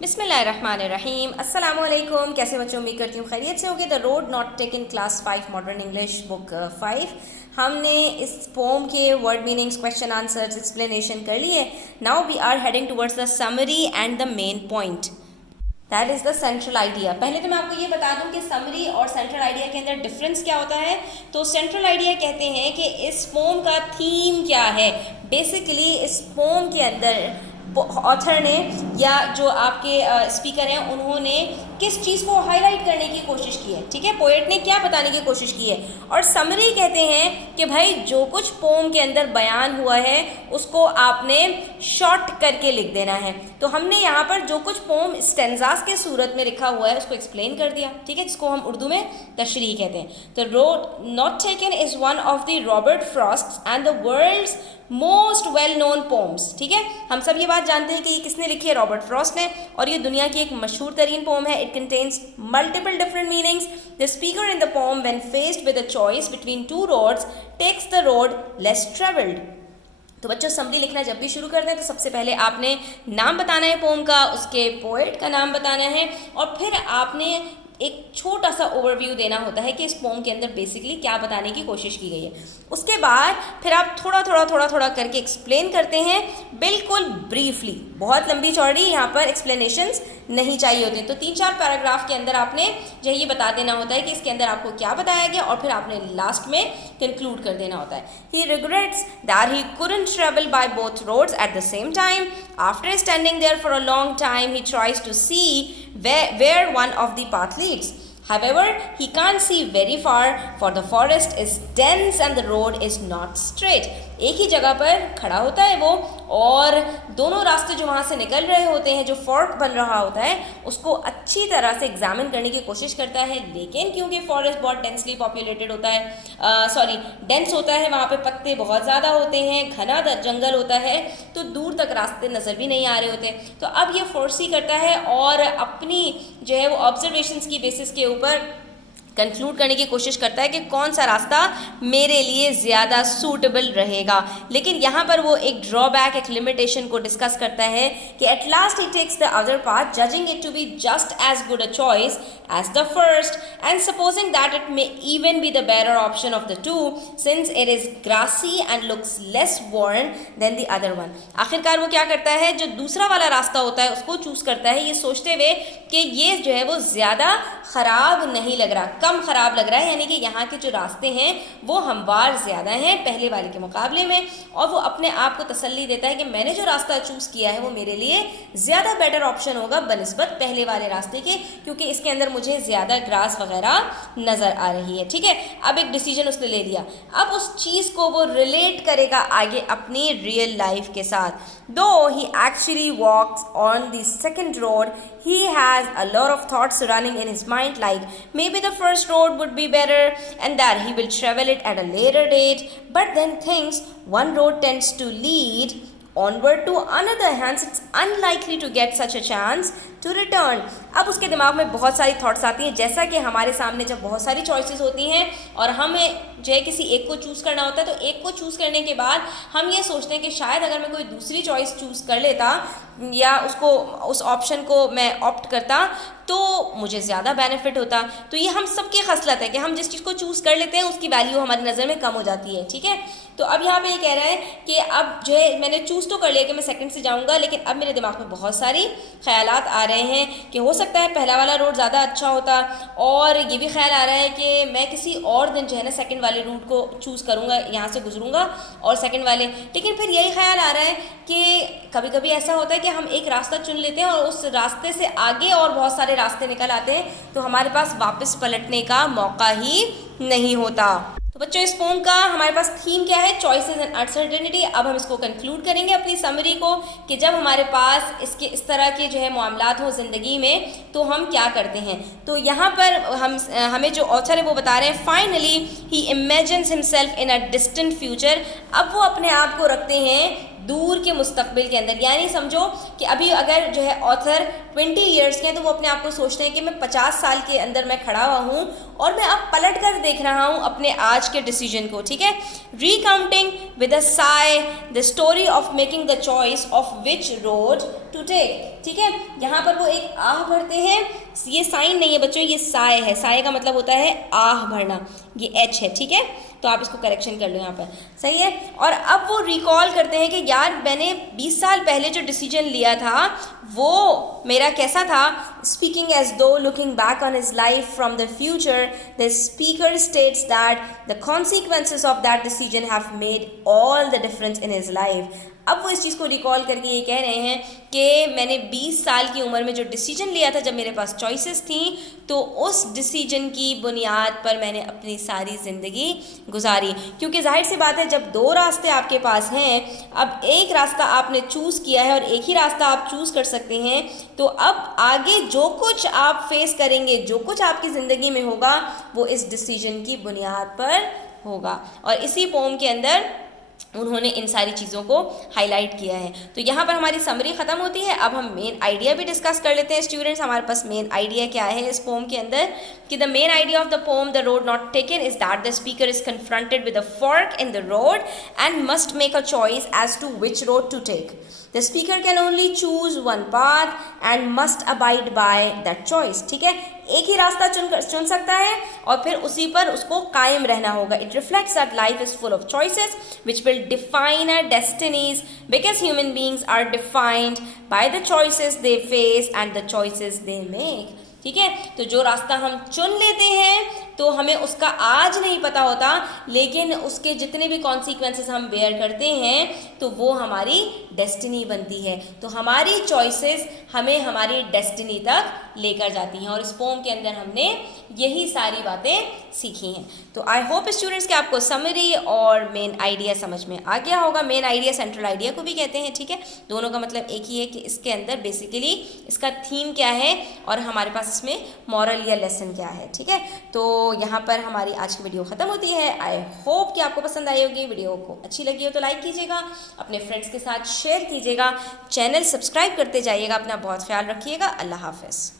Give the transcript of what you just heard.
बिस्मिल्लाहिर्रहमानिर्रहीम। अस्सलामु अलैकुम। कैसे बच्चों, उम्मीद करती हूँ खैरियत से होगी। The road not taken class 5 modern English book 5। हमने इस पोम के word meanings, question answers, explanation कर लिए। Now we are heading towards the summary and the main point, that is the central idea. पहले तो मैं आपको ये बता दूं कि समरी और सेंट्रल आइडिया के अंदर डिफरेंस क्या होता है। तो सेंट्रल आइडिया कहते हैं कि इस पोम का थीम क्या है। बेसिकली इस पोम के अंदर ऑथर ने या जो आपके स्पीकर हैं उन्होंने किस चीज़ को हाईलाइट करने की कोशिश की है, ठीक है, पोएट ने क्या बताने की कोशिश की है। और समरी कहते हैं कि भाई जो कुछ पोम के अंदर बयान हुआ है उसको आपने शॉर्ट करके लिख देना है। तो हमने यहाँ पर जो कुछ पोम स्टेंजास के सूरत में लिखा हुआ है उसको एक्सप्लेन कर दिया, ठीक है, जिसको हम उर्दू में तशरीह कहते हैं। तो road not taken is one of the Robert Frost and the world's most well known poems, ठीक है। हम सब ये बात जानते हैं कि ये किसने लिखी है, रॉबर्ट फ्रॉस्ट ने, और ये दुनिया की एक मशहूर तरीन पोम है। It contains multiple different meanings. The speaker in the poem when faced with a choice between two roads takes the road less travelled. तो बच्चों, समरी लिखना जब भी शुरू करते हैं तो सबसे पहले आपने नाम बताना है पोम का, उसके पोएट का नाम बताना है, और फिर आपने एक छोटा सा ओवरव्यू देना होता है कि इस पोम के अंदर बेसिकली क्या बताने की कोशिश की गई है। उसके बाद फिर आप थोड़ा करके एक्सप्लेन करते हैं, बिल्कुल ब्रीफली। बहुत लंबी चौड़ी यहाँ पर एक्सप्लेनेशंस नहीं चाहिए होते। तो 3-4 पैराग्राफ के अंदर आपने जो ये बता देना होता है कि इसके अंदर आपको क्या बताया गया, और फिर आपने लास्ट में कंक्लूड कर देना होता है। He regrets that he couldn't travel by both roads at the same time. After standing there for a long time, he tries to see where one of the path leads. However, he can't see very far, for the forest is dense and the road is not straight. एक ही जगह पर खड़ा होता है वो, और दोनों रास्ते जो वहाँ से निकल रहे होते हैं, जो फॉर्क बन रहा होता है, उसको अच्छी तरह से एग्जामिन करने की कोशिश करता है। लेकिन क्योंकि फॉरेस्ट बहुत डेंसली पॉपुलेटेड होता है, डेंस होता है, वहाँ पे पत्ते बहुत ज़्यादा होते हैं, घना जंगल होता है, तो दूर तक रास्ते नज़र भी नहीं आ रहे होते। तो अब ये फोर्स ही करता है और अपनी जो है वो ऑब्जर्वेशंस की बेसिस के ऊपर कंक्लूड करने की कोशिश करता है कि कौन सा रास्ता मेरे लिए ज़्यादा सूटेबल रहेगा। लेकिन यहाँ पर वो एक ड्रॉबैक, एक लिमिटेशन को डिस्कस करता है कि at last he takes the other path, judging it to be just as good a choice as the first and supposing that it may even be the better option of the two since it is grassy and looks less worn than the other one. आखिरकार वो क्या करता है, जो दूसरा वाला रास्ता होता है उसको चूज़ करता है, ये सोचते हुए कि ये जो है वो ज़्यादा ख़राब नहीं लग रहा, कम ख़राब लग रहा है, यानी कि यहाँ के जो रास्ते हैं वो हमवार ज़्यादा हैं पहले वाले के मुकाबले में। और वो अपने आप को तसल्ली देता है कि मैंने जो रास्ता चूज़ किया है वो मेरे लिए ज़्यादा बेटर ऑप्शन होगा बनिस्बत पहले वाले रास्ते के, क्योंकि इसके अंदर मुझे ज़्यादा ग्रास वगैरह नज़र आ रही है, ठीक है। अब एक डिसीजन उसने ले लिया, अब उस चीज़ को वो रिलेट करेगा आगे अपनी रियल लाइफ के साथ। दो he actually walks on the second road, he has a lot of thoughts running in his mind, like maybe the first road would be better and that he will travel it at a later date, but then thinks one road tends to lead onward to another, hence it's unlikely to get such a chance to return. अब उसके दिमाग में बहुत सारी thoughts आती हैं, जैसा कि हमारे सामने जब बहुत सारी चॉइसेस होती हैं और हमें जो है किसी एक को चूज़ करना होता है, तो एक को चूज़ करने के बाद हम ये सोचते हैं कि शायद अगर मैं कोई दूसरी चॉइस चूज़ कर लेता या उसको उस ऑप्शन को मैं ऑप्ट करता तो मुझे ज़्यादा बेनिफिट होता। तो ये हम सबकी खसलत है कि हम जिस चीज़ को चूज़ कर लेते हैं उसकी वैल्यू हमारी नज़र में कम हो जाती है, ठीक है। तो अब यहाँ पे ये कह रहा है कि अब जो है मैंने चूज़ तो कर लिया कि मैं सेकंड से जाऊँगा, लेकिन अब मेरे दिमाग में बहुत सारी ख्यालात आ रहे हैं कि हो सकता है पहला वाला रोड ज़्यादा अच्छा होता, और ये भी ख्याल आ रहा है कि मैं किसी और दिन जो है ना सेकंड वाले रूट को चूज़ करूँगा, यहाँ से गुजरूँगा और सेकंड वाले। लेकिन फिर यही ख्याल आ रहा है कि कभी कभी ऐसा होता है कि हम एक रास्ता चुन लेते हैं और उस रास्ते से आगे और बहुत सारे रास्ते निकल आते हैं, तो हमारे पास वापस पलटने का मौका ही नहीं होता। तो बच्चों, इस पोम का हमारे पास थीम क्या है, चॉइसेस एंड अनसर्टेनिटी। अब हम इसको कंक्लूड करेंगे अपनी समरी को कि जब हमारे पास इसके इस तरह के जो है मामलात हो ज़िंदगी में तो हम क्या करते हैं। तो यहाँ पर हमें जो ऑथर है वो बता रहे हैं, finally he imagines himself in a distant future. अब वो अपने आप को रखते हैं दूर के मुस्तकबिल के अंदर, यानी समझो कि अभी अगर जो है ऑथर 20 ईयर्स के हैं तो वो अपने आप को सोचते हैं कि मैं 50 साल के अंदर मैं खड़ा हुआ हूँ और मैं अब पलट कर देख रहा हूँ अपने आज के डिसीजन को, ठीक है। Recounting with a sigh the story of making the choice of which road to take. ठीक है, यहाँ पर वो एक आह भरते हैं, ये साइन नहीं है बच्चों, ये साय है, साय का मतलब होता है आह भरना, ये एच है। ठीक है, तो आप इसको करेक्शन कर लो यहाँ पर, सही है। और अब वो रिकॉल करते हैं कि यार मैंने 20 साल पहले जो डिसीजन लिया था वो मेरा कैसा था। स्पीकिंग एज दो looking back on his life from the future, the speaker states that the consequences of that decision have made all the difference in his life. अब वो इस चीज़ को रिकॉल करके ये कह रहे हैं कि मैंने 20 साल की उम्र में जो डिसीजन लिया था, जब मेरे पास चॉइसेस थी, तो उस डिसीजन की बुनियाद पर मैंने अपनी सारी ज़िंदगी गुजारी। क्योंकि जाहिर सी बात है, जब दो रास्ते आपके पास हैं, अब एक रास्ता आपने चूज़ किया है और एक ही रास्ता आप चूज़ कर सकते हैं, तो अब आगे जो कुछ आप फेस करेंगे, जो कुछ आपकी ज़िंदगी में होगा, वो इस डिसीजन की बुनियाद पर होगा। और इसी पोम के अंदर उन्होंने इन सारी चीज़ों को हाईलाइट किया है। तो यहाँ पर हमारी समरी ख़त्म होती है। अब हम मेन आइडिया भी डिस्कस कर लेते हैं स्टूडेंट्स। हमारे पास मेन आइडिया क्या है इस पोम के अंदर, कि the main idea of the poem the road not taken is that the speaker is confronted with a fork in the road and must make a choice as to which road to take. The speaker can only choose one path and must abide by that choice। ठीक है, एक ही रास्ता चुन सकता है और फिर उसी पर उसको कायम रहना होगा। It reflects that life is full of choices which will define our destinies because human beings are defined by the choices they face and the choices they make। ठीक है, तो जो रास्ता हम चुन लेते हैं तो हमें उसका आज नहीं पता होता, लेकिन उसके जितने भी कॉन्सिक्वेंसेस हम बेयर करते हैं तो वो हमारी डेस्टिनी बनती है। तो हमारी चॉइसेस हमें हमारी डेस्टिनी तक लेकर जाती हैं और इस पोम के अंदर हमने यही सारी बातें सीखी हैं। तो आई होप स्टूडेंट्स कि आपको समरी और मेन आइडिया समझ में आ गया होगा। मेन आइडिया सेंट्रल आइडिया को भी कहते हैं। ठीक है, दोनों का मतलब एक ही है कि इसके अंदर बेसिकली इसका थीम क्या है और हमारे पास इसमें मॉरल या लेसन क्या है। ठीक है, तो यहाँ पर हमारी आज की वीडियो ख़त्म होती है। आई होप कि आपको पसंद आई होगी। वीडियो को अच्छी लगी हो तो लाइक कीजिएगा, अपने फ्रेंड्स के साथ शेयर कीजिएगा, चैनल सब्सक्राइब करते जाइएगा। अपना बहुत ख्याल रखिएगा। अल्लाह हाफ़िज़।